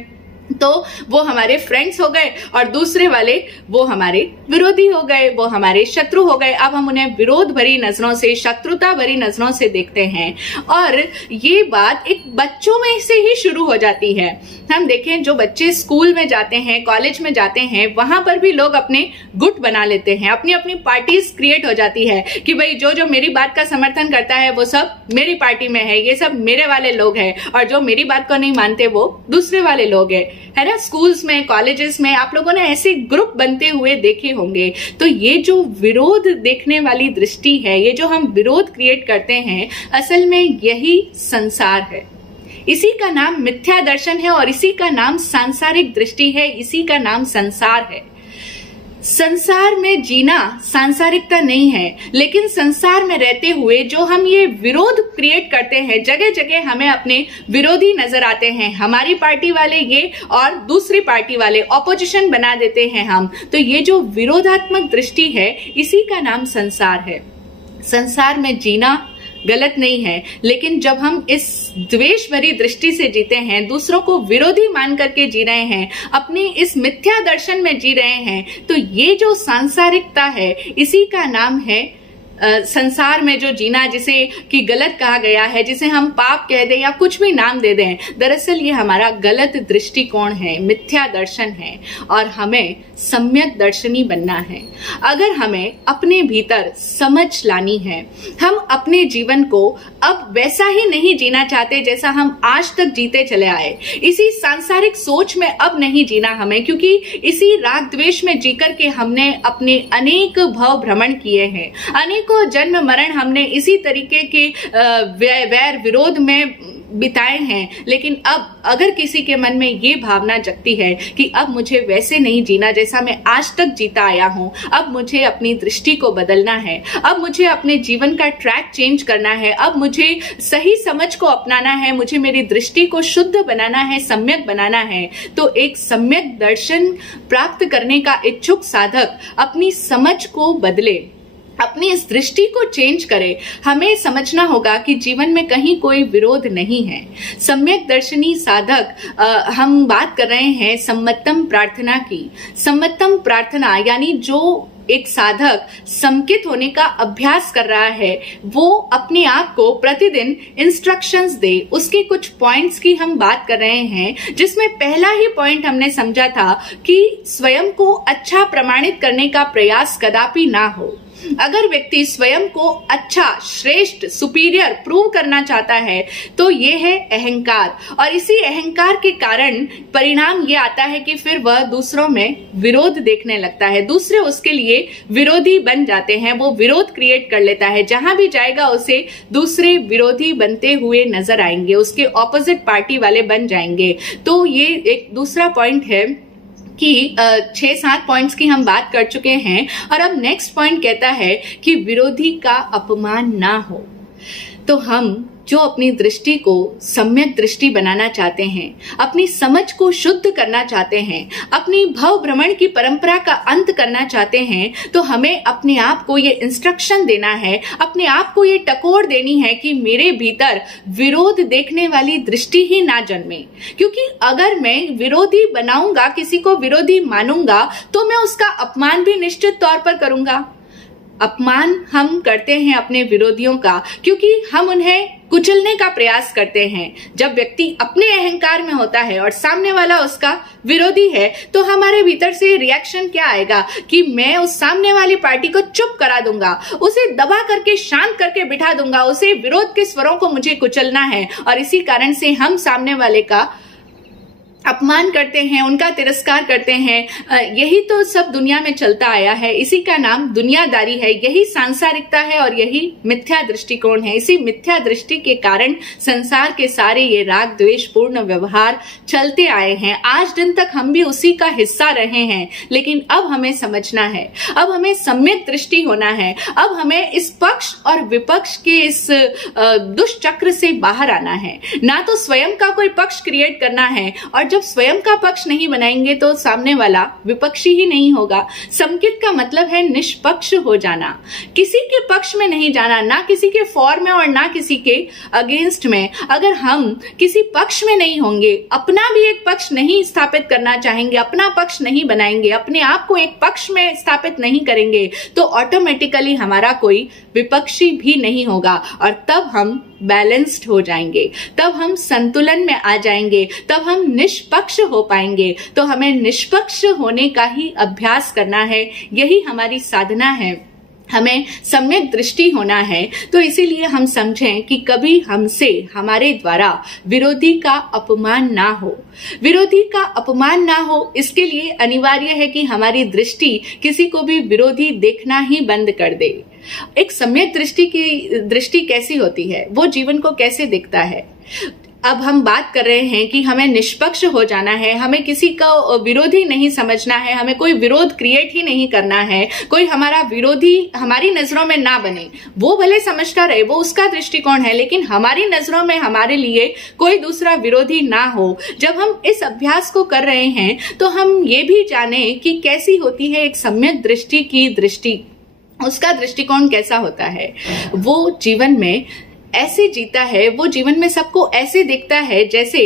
तो वो हमारे फ्रेंड्स हो गए। और दूसरे वाले वो हमारे विरोधी हो गए, वो हमारे शत्रु हो गए। अब हम उन्हें विरोध भरी नजरों से, शत्रुता भरी नजरों से देखते हैं। और ये बात एक बच्चों में से ही शुरू हो जाती है। हम देखें जो बच्चे स्कूल में जाते हैं, कॉलेज में जाते हैं, वहां पर भी लोग अपने गुट बना लेते हैं, अपनी अपनी पार्टीज क्रिएट हो जाती है कि भाई जो जो मेरी बात का समर्थन करता है वो सब मेरी पार्टी में है, ये सब मेरे वाले लोग हैं, और जो मेरी बात को नहीं मानते वो दूसरे वाले लोग हैं, है ना। स्कूल्स में, कॉलेजेस में आप लोगों ने ऐसे ग्रुप बनते हुए देखे होंगे। तो ये जो विरोध देखने वाली दृष्टि है, ये जो हम विरोध क्रिएट करते हैं, असल में यही संसार है। इसी का नाम मिथ्या दर्शन है और इसी का नाम सांसारिक दृष्टि है, इसी का नाम संसार है। संसार में जीना सांसारिकता नहीं है, लेकिन संसार में रहते हुए जो हम ये विरोध क्रिएट करते हैं, जगह जगह हमें अपने विरोधी नजर आते हैं, हमारी पार्टी वाले ये और दूसरी पार्टी वाले, ऑपोजिशन बना देते हैं हम। तो ये जो विरोधात्मक दृष्टि है, इसी का नाम संसार है। संसार में जीना गलत नहीं है, लेकिन जब हम इस द्वेष भरी दृष्टि से जीते हैं, दूसरों को विरोधी मान करके जी रहे हैं, अपनी इस मिथ्या दर्शन में जी रहे हैं, तो ये जो सांसारिकता है, इसी का नाम है संसार में जो जीना, जिसे कि गलत कहा गया है, जिसे हम पाप कह दें या कुछ भी नाम दे दें। दरअसल ये हमारा गलत दृष्टिकोण है, मिथ्या दर्शन है, और हमें सम्यक दर्शनी बनना है। अगर हमें अपने भीतर समझ लानी है, हम अपने जीवन को अब वैसा ही नहीं जीना चाहते जैसा हम आज तक जीते चले आए, इसी सांसारिक सोच में अब नहीं जीना हमें, क्योंकि इसी राग द्वेष में जीकर के हमने अपने अनेक भव भ्रमण किए हैं, अनेकों जन्म मरण हमने इसी तरीके के वैर विरोध में बिताए हैं। लेकिन अब अगर किसी के मन में ये भावना जगती है कि अब मुझे वैसे नहीं जीना जैसा मैं आज तक जीता आया हूं, अब मुझे अपनी दृष्टि को बदलना है, अब मुझे अपने जीवन का ट्रैक चेंज करना है, अब मुझे सही समझ को अपनाना है, मुझे मेरी दृष्टि को शुद्ध बनाना है, सम्यक बनाना है, तो एक सम्यक दर्शन प्राप्त करने का इच्छुक साधक अपनी समझ को बदले, अपनी इस दृष्टि को चेंज करे। हमें समझना होगा कि जीवन में कहीं कोई विरोध नहीं है। सम्यक दर्शनी साधक, हम बात कर रहे हैं सम्मतम प्रार्थना की। सम्मतम प्रार्थना यानी जो एक साधक संकित होने का अभ्यास कर रहा है, वो अपने आप को प्रतिदिन इंस्ट्रक्शंस दे। उसके कुछ पॉइंट्स की हम बात कर रहे हैं, जिसमें पहला ही पॉइंट हमने समझा था कि स्वयं को अच्छा प्रमाणित करने का प्रयास कदापि ना हो। अगर व्यक्ति स्वयं को अच्छा, श्रेष्ठ, सुपीरियर प्रूव करना चाहता है तो ये है अहंकार, और इसी अहंकार के कारण परिणाम ये आता है कि फिर वह दूसरों में विरोध देखने लगता है, दूसरे उसके लिए विरोधी बन जाते हैं, वो विरोध क्रिएट कर लेता है। जहां भी जाएगा उसे दूसरे विरोधी बनते हुए नजर आएंगे, उसके ऑपोजिट पार्टी वाले बन जाएंगे। तो ये एक दूसरा पॉइंट है कि 6-7 पॉइंट्स की हम बात कर चुके हैं, और अब नेक्स्ट पॉइंट कहता है कि विरोधी का अपमान ना हो। तो हम जो अपनी दृष्टि को सम्यक दृष्टि बनाना चाहते हैं, अपनी समझ को शुद्ध करना चाहते हैं, अपनी भव भ्रमण की परंपरा का अंत करना चाहते हैं, तो हमें अपने आप को ये इंस्ट्रक्शन देना है, अपने आप को ये टकोर देनी है कि मेरे भीतर विरोध देखने वाली दृष्टि ही ना जन्मे। क्योंकि अगर मैं विरोधी बनाऊंगा, किसी को विरोधी मानूंगा, तो मैं उसका अपमान भी निश्चित तौर पर करूंगा। अपमान हम करते हैं अपने विरोधियों का, क्योंकि हम उन्हें कुचलने का प्रयास करते हैं। जब व्यक्ति अपने अहंकार में होता है और सामने वाला उसका विरोधी है, तो हमारे भीतर से रिएक्शन क्या आएगा कि मैं उस सामने वाली पार्टी को चुप करा दूंगा, उसे दबा करके शांत करके बिठा दूंगा, उसे विरोध के स्वरों को मुझे कुचलना है। और इसी कारण से हम सामने वाले का अपमान करते हैं, उनका तिरस्कार करते हैं। यही तो सब दुनिया में चलता आया है, इसी का नाम दुनियादारी है, यही सांसारिकता है और यही मिथ्या दृष्टिकोण है। इसी मिथ्या दृष्टि के कारण संसार के सारे ये राग द्वेष पूर्ण व्यवहार चलते आए हैं। आज दिन तक हम भी उसी का हिस्सा रहे हैं, लेकिन अब हमें समझना है, अब हमें सम्यक दृष्टि होना है, अब हमें इस पक्ष और विपक्ष के इस दुष्चक्र से बाहर आना है। ना तो स्वयं का कोई पक्ष क्रिएट करना है, और जब स्वयं का पक्ष नहीं बनाएंगे तो सामने वाला विपक्षी ही नहीं होगा। समकित का मतलब है निष्पक्ष हो जाना, किसी के पक्ष में नहीं जाना, ना किसी के फॉर में और ना किसी के अगेंस्ट में। अगर हम किसी पक्ष में नहीं होंगे, अपना भी एक पक्ष नहीं स्थापित करना चाहेंगे, अपना पक्ष नहीं बनाएंगे, अपने आप को एक पक्ष में स्थापित नहीं करेंगे, तो ऑटोमेटिकली हमारा कोई विपक्षी भी नहीं होगा, और तब हम बैलेंस्ड हो जाएंगे, तब हम संतुलन में आ जाएंगे, तब हम निष्पक्ष हो पाएंगे। तो हमें निष्पक्ष होने का ही अभ्यास करना है, यही हमारी साधना है, हमें सम्यक दृष्टि होना है। तो इसीलिए हम समझें कि कभी हमसे, हमारे द्वारा विरोधी का अपमान ना हो, विरोधी का अपमान ना हो। इसके लिए अनिवार्य है कि हमारी दृष्टि किसी को भी विरोधी देखना ही बंद कर दे। एक सम्यक दृष्टि कैसी होती है, वो जीवन को कैसे दिखता है। अब हम बात कर रहे हैं कि हमें निष्पक्ष हो जाना है, हमें किसी का विरोधी नहीं समझना है, हमें कोई विरोध क्रिएट ही नहीं करना है, कोई हमारा विरोधी हमारी नजरों में ना बने। वो भले समझता रहे, वो उसका दृष्टिकोण है, लेकिन हमारी नजरों में हमारे लिए कोई दूसरा विरोधी ना हो। जब हम इस अभ्यास को कर रहे हैं तो हम ये भी जाने कि कैसी होती है एक सम्यक दृष्टि की दृष्टि, उसका दृष्टिकोण कैसा होता है। वो जीवन में ऐसे जीता है, वो जीवन में सबको ऐसे देखता है जैसे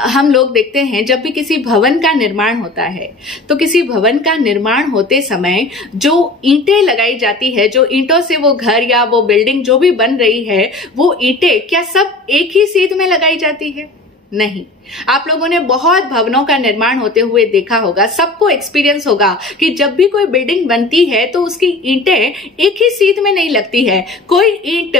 हम लोग देखते हैं जब भी किसी भवन का निर्माण होता है, तो किसी भवन का निर्माण होते समय जो ईंटें लगाई जाती है, जो ईंटों से वो घर या वो बिल्डिंग जो भी बन रही है, वो ईंटें क्या सब एक ही सीध में लगाई जाती है? नहीं। आप लोगों ने बहुत भवनों का निर्माण होते हुए देखा होगा, सबको एक्सपीरियंस होगा कि जब भी कोई बिल्डिंग बनती है तो उसकी ईंटें एक ही सीध में नहीं लगती है। कोई ईंट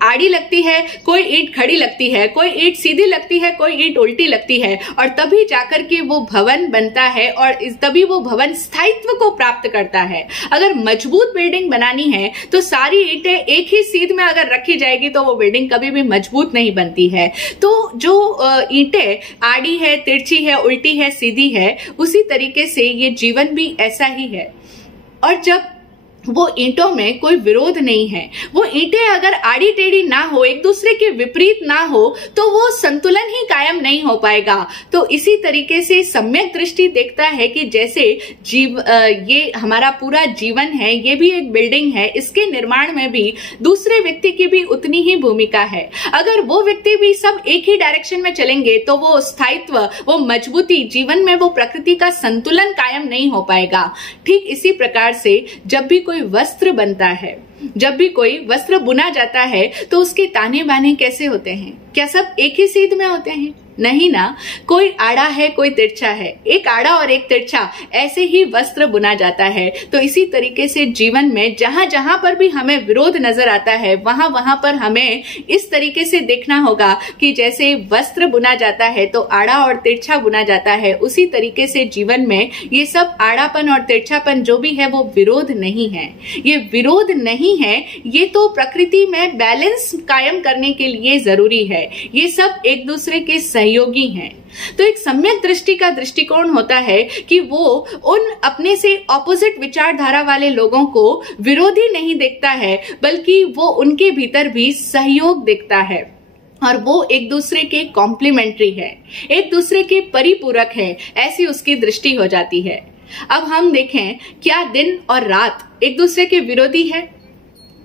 आड़ी लगती है, कोई ईंट खड़ी लगती है, कोई ईंट सीधी लगती है, कोई ईंट उल्टी लगती है, और तभी जाकर के वो भवन बनता है और तभी वो भवन स्थायित्व को प्राप्त करता है। अगर मजबूत बिल्डिंग बनानी है तो सारी ईंटें एक ही सीध में अगर रखी जाएगी तो वो बिल्डिंग कभी भी मजबूत नहीं बनती है। तो जो ईंटें आड़ी है, तिरछी है, उल्टी है, सीधी है, उसी तरीके से ये जीवन भी ऐसा ही है। और जब वो ईंटों में कोई विरोध नहीं है। वो ईंटें अगर आड़ी टेढ़ी ना हो, एक दूसरे के विपरीत ना हो, तो वो संतुलन ही कायम नहीं हो पाएगा। तो इसी तरीके से सम्यक दृष्टि देखता है कि जैसे ये हमारा पूरा जीवन है, ये भी एक बिल्डिंग है, इसके निर्माण में भी दूसरे व्यक्ति की भी उतनी ही भूमिका है। अगर वो व्यक्ति भी सब एक ही डायरेक्शन में चलेंगे तो वो स्थायित्व, वो मजबूती, जीवन में वो प्रकृति का संतुलन कायम नहीं हो पाएगा। ठीक इसी प्रकार से जब भी कोई वस्त्र बनता है, जब भी कोई वस्त्र बुना जाता है, तो उसके ताने बाने कैसे होते हैं? क्या सब एक ही सीध में होते हैं? नहीं ना, कोई आड़ा है, कोई तिरछा है, एक आड़ा और एक तिरछा, ऐसे ही वस्त्र बुना जाता है। तो इसी तरीके से जीवन में जहां जहां पर भी हमें विरोध नजर आता है, वहां वहां पर हमें इस तरीके से देखना होगा कि जैसे वस्त्र बुना जाता है तो आड़ा और तिरछा बुना जाता है, उसी तरीके से जीवन में ये सब आड़ापन और तिरछापन जो भी है वो विरोध नहीं है। ये विरोध नहीं है, ये तो प्रकृति में बैलेंस कायम करने के लिए जरूरी है। ये सब एक दूसरे के सहयोगी हैं। तो एक सम्यक दृष्टि का दृष्टिकोण होता है कि वो उन अपने से ऑपोजिट विचारधारा वाले लोगों को विरोधी नहीं देखता है, बल्कि वो उनके भीतर भी सहयोग देखता है और वो एक दूसरे के कॉम्प्लीमेंट्री है, एक दूसरे के परिपूरक है। ऐसी उसकी दृष्टि हो जाती है। अब हम देखें, क्या दिन और रात एक दूसरे के विरोधी है?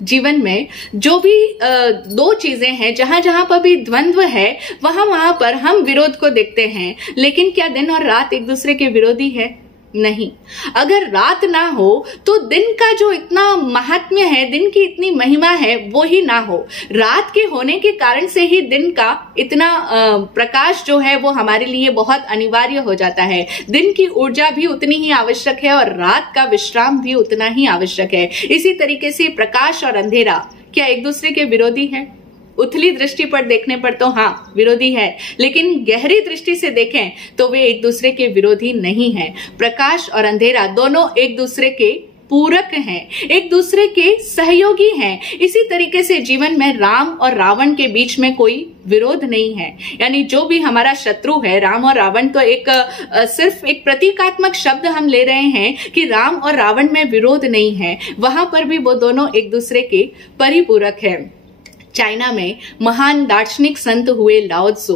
जीवन में जो भी दो चीजें हैं, जहां जहां पर भी द्वंद्व है, वहां वहां पर हम विरोध को देखते हैं। लेकिन क्या दिन और रात एक दूसरे के विरोधी है? नहीं। अगर रात ना हो तो दिन का जो इतना महात्म्य है, दिन की इतनी महिमा है, वो ही ना हो। रात के होने के कारण से ही दिन का इतना प्रकाश जो है वो हमारे लिए बहुत अनिवार्य हो जाता है। दिन की ऊर्जा भी उतनी ही आवश्यक है और रात का विश्राम भी उतना ही आवश्यक है। इसी तरीके से प्रकाश और अंधेरा क्या एक दूसरे के विरोधी है? उथली दृष्टि पर देखने पर तो हाँ विरोधी है, लेकिन गहरी दृष्टि से देखें तो वे एक दूसरे के विरोधी नहीं हैं। प्रकाश और अंधेरा दोनों एक दूसरे के पूरक हैं, एक दूसरे के सहयोगी हैं। इसी तरीके से जीवन में राम और रावण के बीच में कोई विरोध नहीं है। यानी जो भी हमारा शत्रु है, राम और रावण, तो एक सिर्फ एक प्रतीकात्मक शब्द हम ले रहे हैं कि राम और रावण में विरोध नहीं है। वहां पर भी वो दोनों एक दूसरे के परिपूरक है। चाइना में महान दार्शनिक संत हुए लाओ त्सु,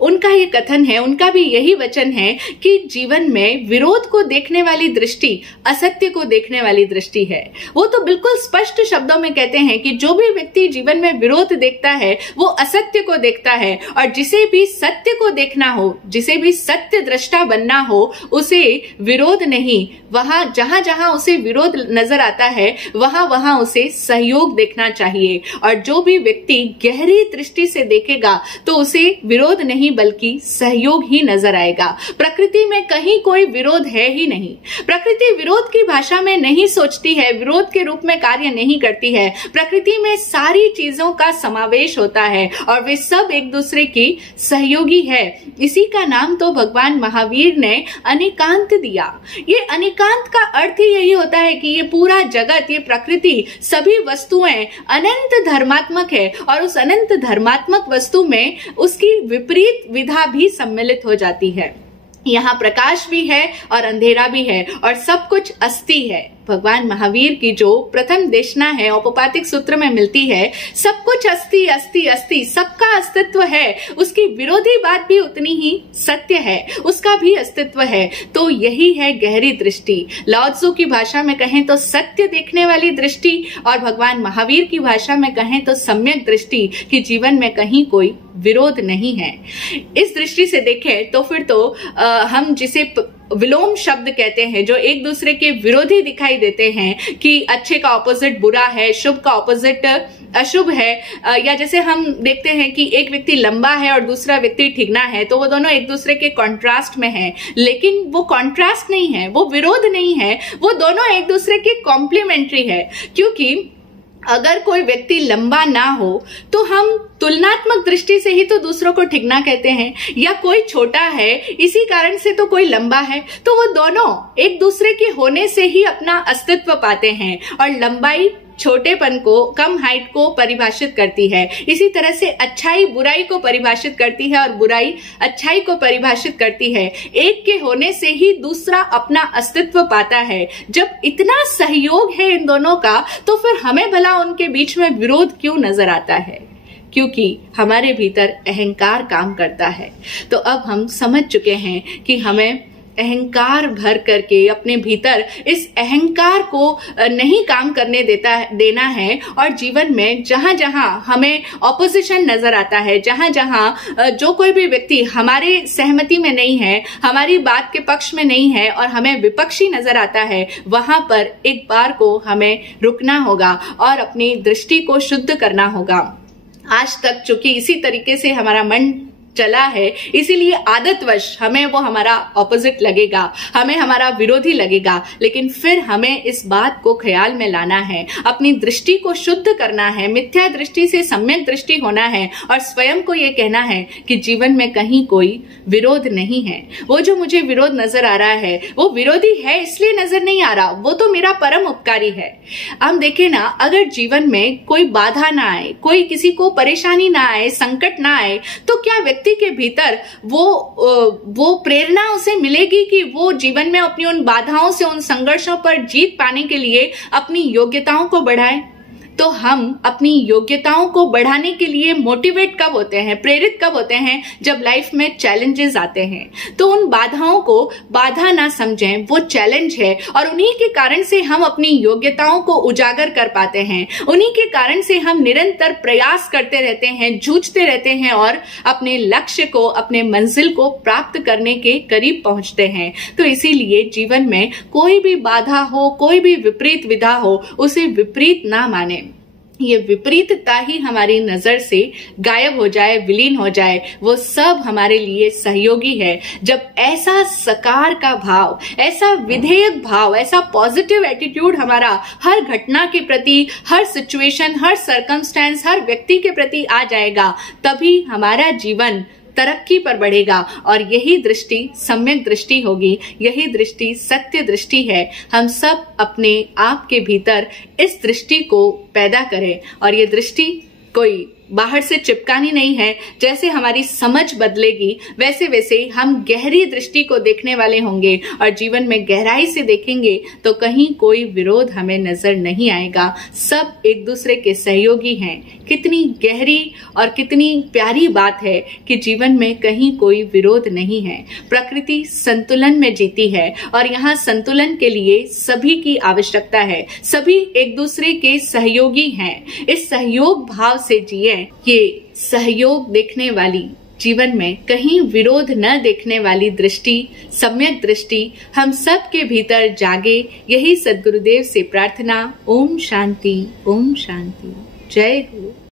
उनका ये कथन है, उनका भी यही वचन है कि जीवन में विरोध को देखने वाली दृष्टि असत्य को देखने वाली दृष्टि है। वो तो बिल्कुल स्पष्ट शब्दों में कहते हैं कि जो भी व्यक्ति जीवन में विरोध देखता है वो असत्य को देखता है, और जिसे भी सत्य को देखना हो, जिसे भी सत्य दृष्टा बनना हो, उसे विरोध नहीं, वहां जहां जहां उसे विरोध नजर आता है वहां वहां उसे सहयोग देखना चाहिए। और जो भी व्यक्ति गहरी दृष्टि से देखेगा तो उसे विरोध नहीं बल्कि सहयोग ही नजर आएगा। प्रकृति में कहीं कोई विरोध है ही नहीं। प्रकृति विरोध की भाषा में नहीं सोचती है, विरोध के रूप में कार्य नहीं करती है। प्रकृति में सारी चीजों का समावेश होता है और वे सब एक दूसरे की सहयोगी है। इसी का नाम तो भगवान महावीर ने अनेकांत दिया। ये अनेकांत का अर्थ ही यही होता है कि ये पूरा जगत, ये प्रकृति, सभी वस्तुएं अनंत धर्मात्मक है और उस अनंत धर्मात्मक वस्तु में उसकी विपरीत विधा भी सम्मिलित हो जाती है। यहाँ प्रकाश भी है और अंधेरा भी है और सब कुछ अस्थि है। भगवान महावीर की जो प्रथम देशना है औपपातिक सूत्र में मिलती है, सब कुछ अस्थि अस्थि अस्थि, सबका अस्तित्व है। उसकी विरोधी बात भी उतनी ही सत्य है, उसका भी अस्तित्व है। तो यही है गहरी दृष्टि। लाओ त्सु की भाषा में कहें तो सत्य देखने वाली दृष्टि, और भगवान महावीर की भाषा में कहें तो सम्यक दृष्टि, कि जीवन में कहीं कोई विरोध नहीं है। इस दृष्टि से देखें तो फिर तो हम जिसे विलोम शब्द कहते हैं, जो एक दूसरे के विरोधी दिखाई देते हैं कि अच्छे का ऑपोजिट बुरा है, शुभ का ऑपोजिट अशुभ है, या जैसे हम देखते हैं कि एक व्यक्ति लंबा है और दूसरा व्यक्ति ठिगना है, तो वो दोनों एक दूसरे के कॉन्ट्रास्ट में हैं। लेकिन वो कॉन्ट्रास्ट नहीं है, वो विरोध नहीं है, वो दोनों एक दूसरे के कॉम्प्लीमेंट्री है। क्योंकि अगर कोई व्यक्ति लंबा ना हो तो हम तुलनात्मक दृष्टि से ही तो दूसरों को ठिगना कहते हैं, या कोई छोटा है इसी कारण से तो कोई लंबा है, तो वो दोनों एक दूसरे के होने से ही अपना अस्तित्व पाते हैं। और लंबाई छोटेपन को, कम हाइट को परिभाषित करती है। इसी तरह से अच्छाई बुराई को परिभाषित करती है और बुराई अच्छाई को परिभाषित करती है। एक के होने से ही दूसरा अपना अस्तित्व पाता है। जब इतना सहयोग है इन दोनों का, तो फिर हमें भला उनके बीच में विरोध क्यों नजर आता है? क्योंकि हमारे भीतर अहंकार काम करता है। तो अब हम समझ चुके हैं कि हमें अहंकार भर करके अपने भीतर इस अहंकार को नहीं काम करने देना है। और जीवन में जहां जहां हमें ऑपोजिशन नजर आता है, जहां जहां जो कोई भी व्यक्ति हमारे सहमति में नहीं है, हमारी बात के पक्ष में नहीं है और हमें विपक्षी नजर आता है, वहां पर एक बार को हमें रुकना होगा और अपनी दृष्टि को शुद्ध करना होगा। आज तक चूंकि इसी तरीके से हमारा मन चला है, इसीलिए आदतवश हमें वो हमारा ऑपोजिट लगेगा, हमें हमारा विरोधी लगेगा। लेकिन फिर हमें इस बात को ख्याल में लाना है, अपनी दृष्टि को शुद्ध करना है, मिथ्या दृष्टि से सम्यक दृष्टि होना है और स्वयं को ये कहना है कि जीवन में कहीं कोई विरोध नहीं है। वो जो मुझे विरोध नजर आ रहा है, वो विरोधी है इसलिए नजर नहीं आ रहा, वो तो मेरा परम उपकारी है। हम देखें ना, अगर जीवन में कोई बाधा ना आए, कोई किसी को परेशानी ना आए, संकट ना आए, तो क्या व्यक्ति के भीतर वो प्रेरणा उसे मिलेगी कि वो जीवन में अपनी उन बाधाओं से, उन संघर्षों पर जीत पाने के लिए अपनी योग्यताओं को बढ़ाए? तो हम अपनी योग्यताओं को बढ़ाने के लिए मोटिवेट कब होते हैं, प्रेरित कब होते हैं? जब लाइफ में चैलेंजेस आते हैं। तो उन बाधाओं को बाधा ना समझें, वो चैलेंज है और उन्हीं के कारण से हम अपनी योग्यताओं को उजागर कर पाते हैं। उन्हीं के कारण से हम निरंतर प्रयास करते रहते हैं, जूझते रहते हैं और अपने लक्ष्य को, अपने मंजिल को प्राप्त करने के करीब पहुंचते हैं। तो इसीलिए जीवन में कोई भी बाधा हो, कोई भी विपरीत विधा हो, उसे विपरीत ना माने। ये विपरीतता ही हमारी नजर से गायब हो जाए, विलीन हो जाए, वो सब हमारे लिए सहयोगी है। जब ऐसा सकार का भाव, ऐसा विधेयक भाव, ऐसा पॉजिटिव एटीट्यूड हमारा हर घटना के प्रति, हर सिचुएशन, हर सर्कमस्टेंस, हर व्यक्ति के प्रति आ जाएगा, तभी हमारा जीवन तरक्की पर बढ़ेगा। और यही दृष्टि सम्यक दृष्टि होगी, यही दृष्टि सत्य दृष्टि है। हम सब अपने आप के भीतर इस दृष्टि को पैदा करें और ये दृष्टि कोई बाहर से चिपकानी नहीं है। जैसे हमारी समझ बदलेगी, वैसे वैसे हम गहरी दृष्टि को देखने वाले होंगे और जीवन में गहराई से देखेंगे तो कहीं कोई विरोध हमें नजर नहीं आएगा। सब एक दूसरे के सहयोगी हैं। कितनी गहरी और कितनी प्यारी बात है कि जीवन में कहीं कोई विरोध नहीं है। प्रकृति संतुलन में जीती है और यहाँ संतुलन के लिए सभी की आवश्यकता है। सभी एक दूसरे के सहयोगी हैं। इस सहयोग भाव से जिए। ये सहयोग देखने वाली, जीवन में कहीं विरोध न देखने वाली दृष्टि, सम्यक दृष्टि हम सब के भीतर जागे। यही सद्गुरुदेव से प्रार्थना। ओम शांति, ओम शांति। जय गुरु।